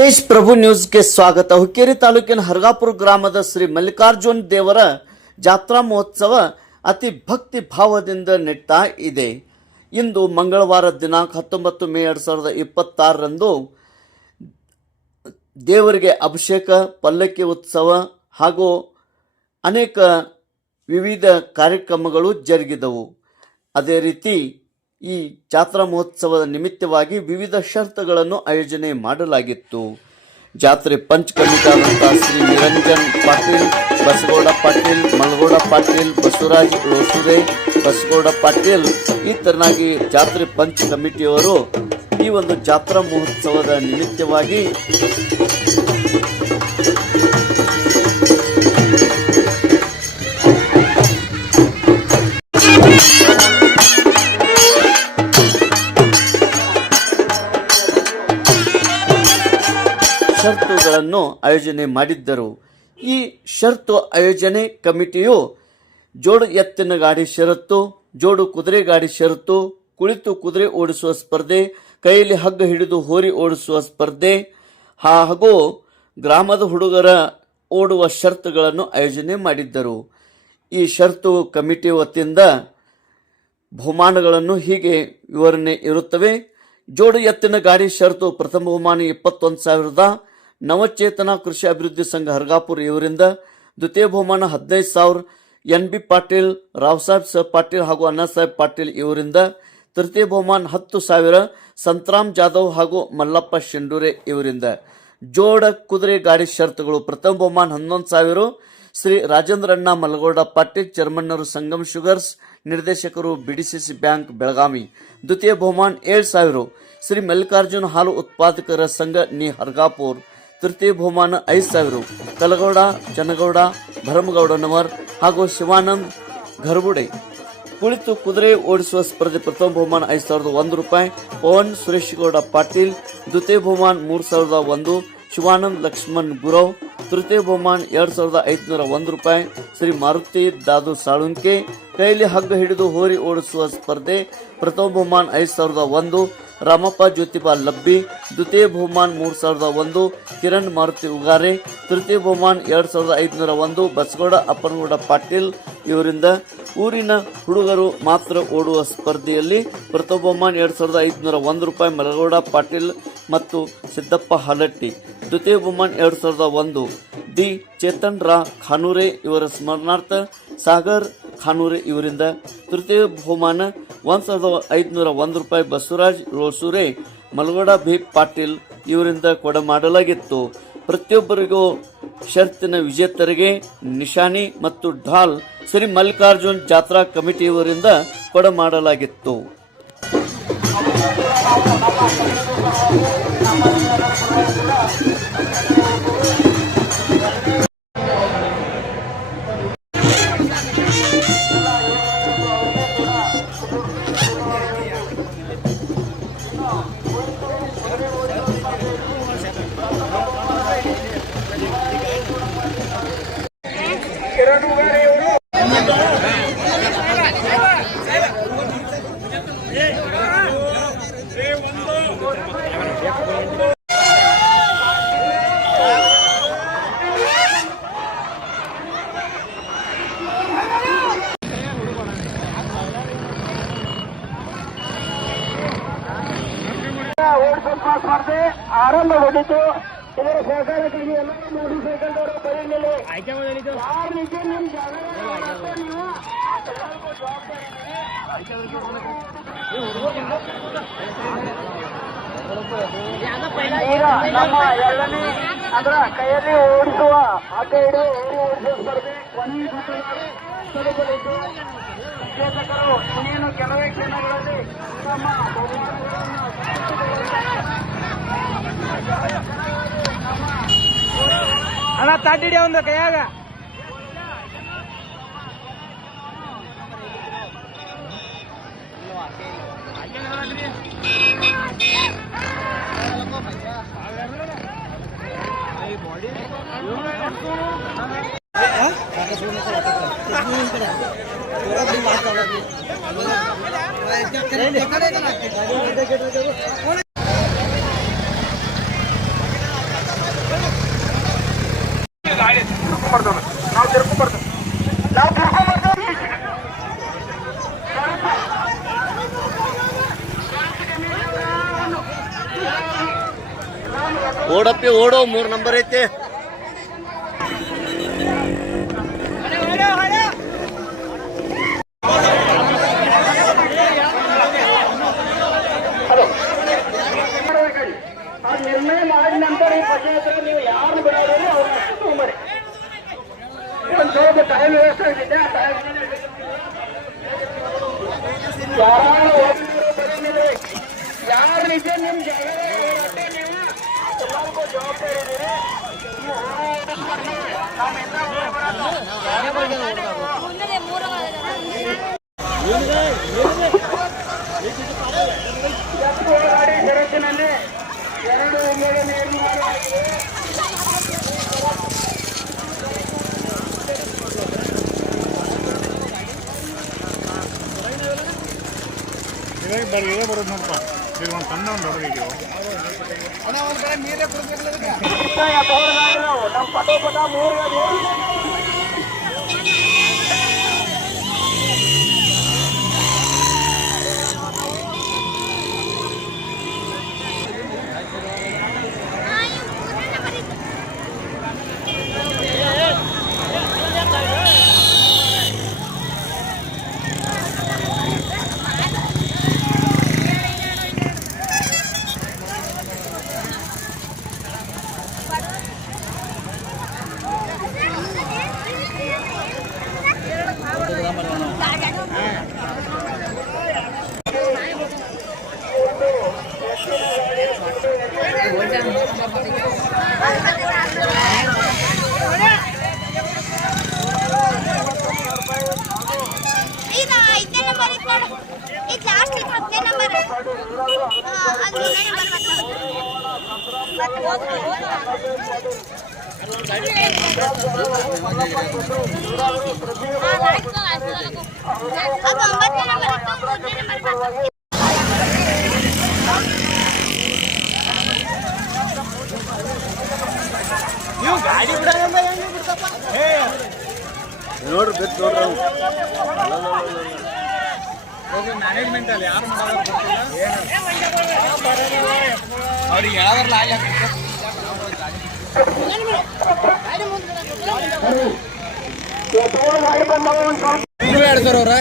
ತೇಜ್ ಪ್ರಭು ನ್ಯೂಸ್ಗೆ ಸ್ವಾಗತ. ಹುಕ್ಕೇರಿ ತಾಲೂಕಿನ ಹರಗಾಪುರ ಗ್ರಾಮದ ಶ್ರೀ ಮಲ್ಲಿಕಾರ್ಜುನ ದೇವರ ಜಾತ್ರಾ ಮಹೋತ್ಸವ ಅತಿ ಭಕ್ತಿ ಭಾವದಿಂದ ನಡೀತಾ ಇದೆ. ಇಂದು ಮಂಗಳವಾರ ದಿನಾಂಕ 19 ಮೇ 2026ರಂದು ದೇವರಿಗೆ ಅಭಿಷೇಕ, ಪಲ್ಲಕ್ಕಿ ಉತ್ಸವ ಹಾಗೂ ಅನೇಕ ವಿವಿಧ ಕಾರ್ಯಕ್ರಮಗಳು ಜರುಗಿದವು. ಅದೇ ರೀತಿ ಈ ಜಾತ್ರಾ ಮಹೋತ್ಸವದ ನಿಮಿತ್ತವಾಗಿ ವಿವಿಧ ಷರತ್ತುಗಳನ್ನು ಆಯೋಜನೆ ಮಾಡಲಾಗಿತ್ತು. ಜಾತ್ರೆ ಪಂಚ್ ಕಮಿಟಿ ಆದಂತಹ ಶ್ರೀ ನಿರಂಜನ್ ಪಾಟೀಲ್, ಬಸಗೌಡ ಪಾಟೀಲ್, ಮಲಗೌಡ ಪಾಟೀಲ್, ಬಸವರಾಜ್ ಲೋಸುರೆ, ಬಸಗೌಡ ಪಾಟೀಲ್ ಈ ತರನಾಗಿ ಜಾತ್ರೆ ಪಂಚ್ ಕಮಿಟಿಯವರು ಈ ಒಂದು ಜಾತ್ರಾ ಮಹೋತ್ಸವದ ನಿಮಿತ್ತವಾಗಿ ಷರತ್ತುಗಳನ್ನು ಆಯೋಜನೆ ಮಾಡಿದ್ದರು. ಈ ಷರತ್ತು ಆಯೋಜನೆ ಕಮಿಟಿಯು ಜೋಡು ಎತ್ತಿನ ಗಾಡಿ ಷರತ್ತು, ಜೋಡು ಕುದುರೆ ಗಾಡಿ ಷರತ್ತು, ಕುಳಿತು ಕುದುರೆ ಓಡಿಸುವ ಸ್ಪರ್ಧೆ, ಕೈಯಲ್ಲಿ ಹಗ್ಗ ಹಿಡಿದು ಹೋರಿ ಓಡಿಸುವ ಸ್ಪರ್ಧೆ ಹಾಗೂ ಗ್ರಾಮದ ಹುಡುಗರ ಓಡುವ ಷರತ್ತುಗಳನ್ನು ಆಯೋಜನೆ ಮಾಡಿದ್ದರು. ಈ ಷರತ್ತು ಕಮಿಟಿ ವತಿಯಿಂದ ಬಹುಮಾನಗಳನ್ನು ಹೀಗೆ ವಿವರಣೆ ಇರುತ್ತವೆ. ಜೋಡು ಎತ್ತಿನ ಗಾಡಿ ಷರತ್ತು ಪ್ರಥಮ ಬಹುಮಾನ 21,000 ನವಚೇತನ ಕೃಷಿ ಅಭಿವೃದ್ಧಿ ಸಂಘ ಹರಗಾಪುರ ಇವರಿಂದ. ದ್ವಿತೀಯ ಬಹುಮಾನ 15,000 NB ಪಾಟೀಲ್, ರಾವ್ ಸಾಹೇಬ್ ಪಾಟೀಲ್ ಹಾಗೂ ಅಣ್ಣಾ ಸಾಹೇಬ್ ಪಾಟೀಲ್ ಇವರಿಂದ. ತೃತೀಯ ಬಹುಮಾನ 10,000 ಸಂತರಾಮ್ ಜಾಧವ್ ಹಾಗೂ ಮಲ್ಲಪ್ಪ ಶೆಂಡೂರೆ ಇವರಿಂದ. ಜೋಡ ಕುದುರೆ ಗಾಡಿ ಷರತ್ತುಗಳು ಪ್ರಥಮ ಬಹುಮಾನ 11,000 ಶ್ರೀ ರಾಜೇಂದ್ರಣ್ಣ ಮಲಗೌಡ ಪಾಟೀಲ್, ಚೇರ್ಮನ್ನರು ಸಂಗಮ್ ಶುಗರ್ಸ್, ನಿರ್ದೇಶಕರು BDCC ಬ್ಯಾಂಕ್ ಬೆಳಗಾವಿ. ದ್ವಿತೀಯ ಬಹುಮಾನ 7,000 ಶ್ರೀ ಮಲ್ಲಿಕಾರ್ಜುನ ಹಾಲು ಉತ್ಪಾದಕರ ಸಂಘ ನಿ ಹರಗಾಪುರ್. ತೃತೀಯ ಬಹುಮಾನ 5,000 ಕಲಗೌಡ, ಚನ್ನಗೌಡ, ಭರಮಗೌಡನವರ್ ಹಾಗೂ ಶಿವಾನಂದ್ ಘರ್ಬುಡೆ. ಕುಳಿತು ಕುದುರೆ ಓಡಿಸುವ ಸ್ಪರ್ಧೆ ಪ್ರಥಮ ಬಹುಮಾನ 5,001 ರೂಪಾಯಿ ಪವನ್ ಸುರೇಶ್ ಗೌಡ ಪಾಟೀಲ್. ದ್ವಿತೀಯ ಬಹುಮಾನ 3,001 ಶಿವಾನಂದ್ ಲಕ್ಷ್ಮಣ್ ಗುರವ್. ತೃತೀಯ ಬಹುಮಾನ 2,501 ರೂಪಾಯಿ ಶ್ರೀ ಮಾರುತಿ ದಾದು ಸಾಳುಂಕೆ. ಕೈಯಲ್ಲಿ ಹಗ್ಗ ಹಿಡಿದು ಹೋರಿ ಓಡಿಸುವ ಸ್ಪರ್ಧೆ ಪ್ರಥಮ ಬಹುಮಾನ 5,001 ರಾಮಪ್ಪ ಜ್ಯೋತಿಬಾ ಲಬ್ಬಿ. ದ್ವಿತೀಯ ಬಹುಮಾನ 3,001 ಕಿರಣ್ ಮಾರುತಿ ಉಗಾರೆ. ತೃತೀಯ ಬಹುಮಾನ 2,501 ಬಸಗೌಡ ಅಪ್ಪನಗೌಡ ಪಾಟೀಲ್ ಇವರಿಂದ. ಊರಿನ ಹುಡುಗರು ಮಾತ್ರ ಓಡುವ ಸ್ಪರ್ಧೆಯಲ್ಲಿ ಪ್ರಥಮ ಬಹುಮಾನ 2,501 ರೂಪಾಯಿ ಮಲಗೌಡ ಪಾಟೀಲ್ ಮತ್ತು ಸಿದ್ದಪ್ಪ ಹಲಟ್ಟಿ. ದ್ವಿತೀಯ ಬಹುಮಾನ 2,001 ದಿ ಚೇತನ್ ರಾ ಖಾನೂರೆ ಇವರ ಸ್ಮರಣಾರ್ಥ ಸಾಗರ್ ಖಾನೂರೆ ಇವರಿಂದ. ತೃತೀಯ ಬಹುಮಾನ 1,501 ರೂಪಾಯಿ ಬಸವರಾಜ್ ಲೋಸೂರೆ, ಮಲಗೌಡ ಭೀ ಪಾಟೀಲ್ ಇವರಿಂದ ಕೊಡಮಾಡಲಾಗಿತ್ತು. ಪ್ರತಿಯೊಬ್ಬರಿಗೂ ಷರತ್ತಿನ ವಿಜೇತರಿಗೆ ನಿಶಾನಿ ಮತ್ತು ಢಾಲ್ ಶ್ರೀ ಮಲ್ಲಿಕಾರ್ಜುನ್ ಜಾತ್ರಾ ಕಮಿಟಿಯವರಿಂದ ಕೊಡಮಾಡಲಾಗಿತ್ತು. ಓಡಿಸುವ ಸ್ಪರ್ಧೆ ಆರಂಭಗೊಂಡಿತು. ಇದರ ಸಹಕಾರಕ್ಕಾಗಿ ಎಲ್ಲ ಮೋಟರ್ ಸೈಕಲ್ದವರು ಬರೀಲಿ ಯಾರು ನಿಜ ನಿಮ್ಮ ಜಾಗ ನೀವು ಈಗ ನಮ್ಮ ಎರಡನೇ ಅಂದ್ರ ಕೈಯಲ್ಲಿ ಓಡಿಸುವ ಹಗ್ಗ ಹಿಡಿದು ಓಡಿಸುವ ಸ್ಪರ್ಧೆ ಕೊನೆಗೊಳಿತು. ವಿಜೇತಕರು ಇನ್ನೇನು ಕೆಲವೇ ಕ್ಷಣಗಳಲ್ಲಿ ನಮ್ಮ ಅಣ್ಣ ತಾಟಿಡಿ ಒಂದು ಕೈಯಾಗ ತಿರ್ಕೊಂಡ್ಬರ್ತೇವೆ ನಾವು ತಿರ್ಕೊಂಡ್ಬರ್ತೇವೆ ಓಡಪ್ಪಿ ಓಡೋ 3 ನಂಬರ್ ಐತಿ. ಆ ನಿರ್ಣಯ ಮಾಡಿದ ನಂತರ ಈ ಪಂಚಾಯತ್ ನೀವು ಯಾರು ಬಿಡೋದು ಅವ್ರನ್ನ ತಗೊಂಬರಿ. ಒಂದು ಸ್ವಲ್ಪ ಟೈಮ್ ವ್ಯವಸ್ಥೆ ಆಗಿದೆ. ಆ ಟೈಮ್ ಯಾರು ನಿಜ ನಿಮ್ಮ ಜಾಗ ನೀವು ಎಲ್ಲರಿಗೂ ಜವಾಬ್ದಾರಿ ಇದ್ದೀರಿ. ಗಾಡಿ ಷರತ್ತಿನಲ್ಲಿ 2 ಒಮ್ಮೆಗೆ ನಿರ್ಮಾಣವಾಗಿದೆ. ಬರೋದು ನೋಡಪ್ಪ ಇದು ಒಂದು ಸಣ್ಣ ಒಂದು ದೊಡ್ಡ ನಮ್ಮ ಪಟ 3 ಗಾಡಿ ನೀವು ಗಾಡಿ ಬಿಡೋದಂತ ನೋಡ್ರಿ ಬಿತ್ತು ನೋಡ್ರಿ ಮ್ಯಾನೇಜ್ಮೆಂಟ್ ಅಲ್ಲಿ ಯಾರು ಅವ್ರಿಗೆ ಯಾವ್ದಾರಲ್ಲ ಅವ್ರ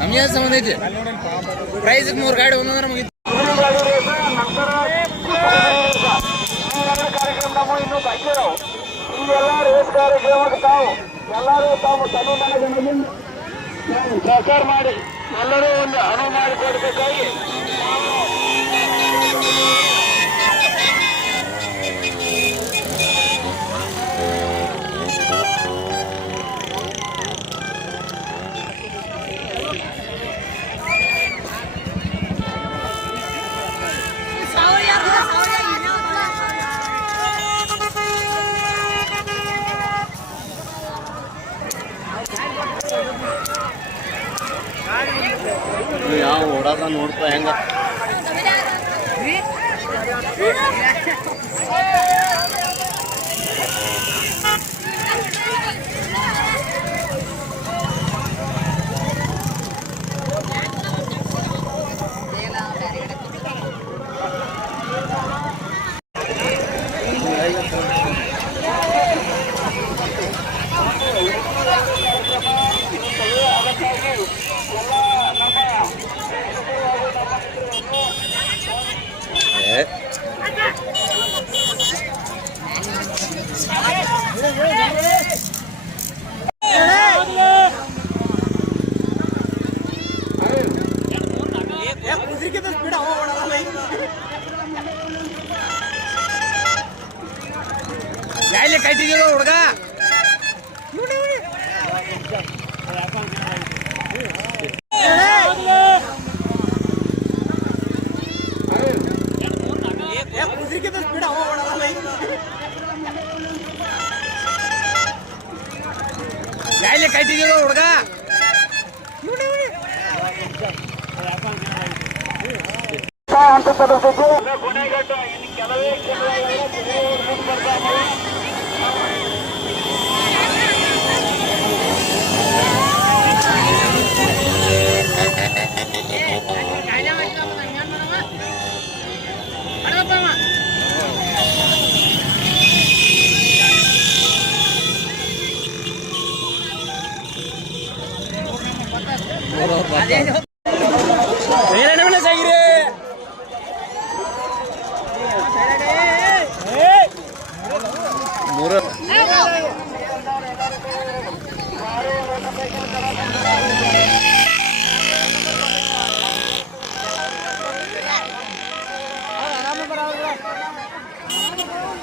ನಮ್ಗೆ ಸಂಬಂಧ ಐತಿ. ಪ್ರೈಸ್ 3 ಗಾಡಿ ಒಂದೊಂದ್ರೆ ಮುಗಿತು. ಕಾರ್ಯಕ್ರಮ ಇನ್ನೂ ಬಾಕಿ ಇದಾವೆ. ಈಗೆಲ್ಲ ರೇಸ್ ಕಾರ್ಯಕ್ರಮಕ್ಕೆ ತಾವು ಎಲ್ಲರೂ ತಾವು ತನು ಮನೆಗೆ ಸಹಕಾರ ಮಾಡಿ ಎಲ್ಲರೂ ಒಂದು ಅನುವು ಮಾಡಿಕೊಡ್ಬೇಕಾಗಿ ಯಾವ ಓಡಾದ ನೋಡ್ಪ ಹೆಂಗ ಯಾಯ್ಲೆ ಕಟ್ಟಿದ್ರು ಹುಡುಗ ಯಾಯ್ಲೆ ಕಟ್ಟಿದ್ರು ಹುಡುಗ ಅಂತ